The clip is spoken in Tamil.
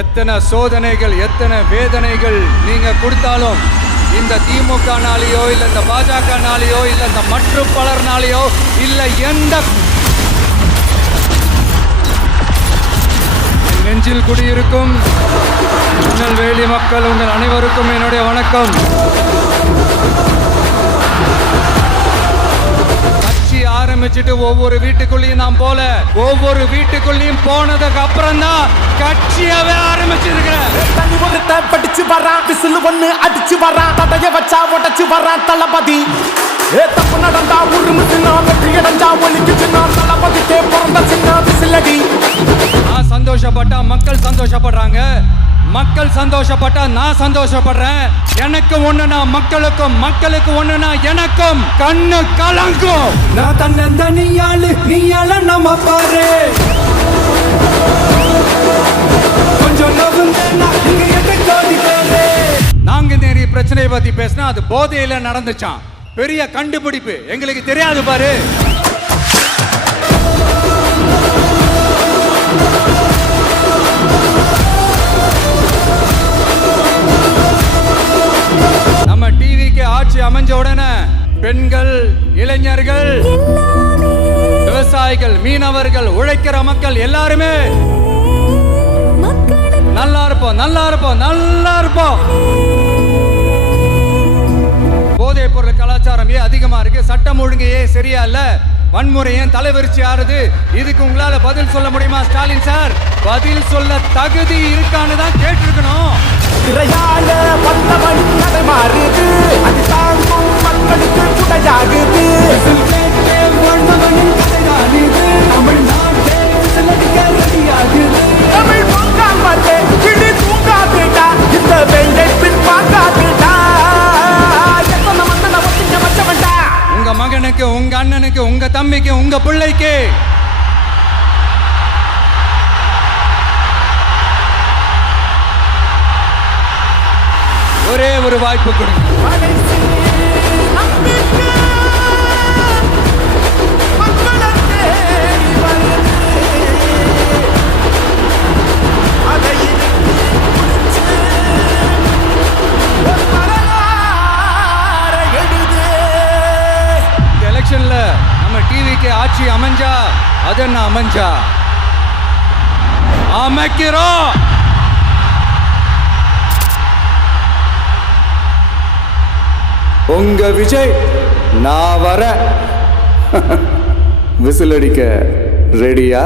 எத்தனை சோதனைகள் எத்தனை வேதனைகள் நீங்க கொடுத்தாலும் இந்த திமுகனாலேயோ இல்ல இந்த பாஜகனாலேயோ இல்ல இந்த மற்ற பலர்னாலேயோ இல்ல எந்த நெஞ்சில் குடியிருக்கும் திருநெல்வேலி மக்கள் உங்கள் அனைவருக்கும் என்னுடைய வணக்கம். ஆரம்பிச்சுட்டு ஒவ்வொரு வீட்டுக்குள்ளேயும் நாம் போல ஒவ்வொரு வீட்டுக்குள்ளேயும் போனதுக்கு அப்புறம் தான் கட்சியவே ஆரம்பிச்சிருக்கிறேன். படிச்சு வரான் விசில் ஒண்ணு அடிச்சு வரான் தடைய வச்சா உடச்சு வரான் தளபதி. தப்பு நடந்தா உருமுச்சுனா வெற்றி அடைஞ்சா ஒலிக்குச்சுனா தளபதிக்கே பிறந்த சின்ன விசிலடி. நான் சந்தோஷப்பட்டா மக்கள் சந்தோஷப்படுறாங்க, மக்கள் சந்தோஷப்பட்டா நான் சந்தோஷப்படுறேன். எனக்கு ஒண்ணுனா மக்களுக்கும், மக்களுக்கு ஒண்ணுனா எனக்கும் கண்ணு கலங்கும். நான் தன்னந்தனியாளு நீயால நம்ம பாரு கொஞ்சம் நாங்க நிறைய பிரச்சனையை பத்தி பேசினா அது போதையில நடந்துச்சான். பெரிய கண்டுபிடிப்பு எங்களுக்கு தெரியாது பாரு. நம்ம டிவிக்கு ஆட்சி அமைஞ்ச உடனே பெண்கள், இளைஞர்கள், விவசாயிகள், மீனவர்கள், உழைக்கிற மக்கள் எல்லாருமே நல்லா இருப்போம், நல்லா இருப்போம், நல்லா இருப்போம். போதைப் பொருள் கலாச்சாரம் ஏன் அதிகமா இருக்கு? சட்டம் ஒழுங்கு ஏன் சரியா இல்ல? வன்முறை ஏன் தலைவரிச்சு ஆறுது? இதுக்கு உங்களால பதில் சொல்ல முடியுமா ஸ்டாலின் சார்? பதில் சொல்ல தகுதி இருக்கான்னு தான் கேட்டிருக்கணும். உங்க மகனுக்கு, உங்க அண்ணனுக்கு, உங்க தம்பிக்கு, உங்க பிள்ளைக்கு ஒரே ஒரு வாய்ப்பு கொடுங்க. இந்த எலெக்ஷன்ல நம்ம டிவிக்கு ஆட்சி அமைஞ்சா அது என்ன அமைஞ்சா அமைக்கிறோம். உங்க விஜய் நான் வர விசில் அடிக்க ரெடியா?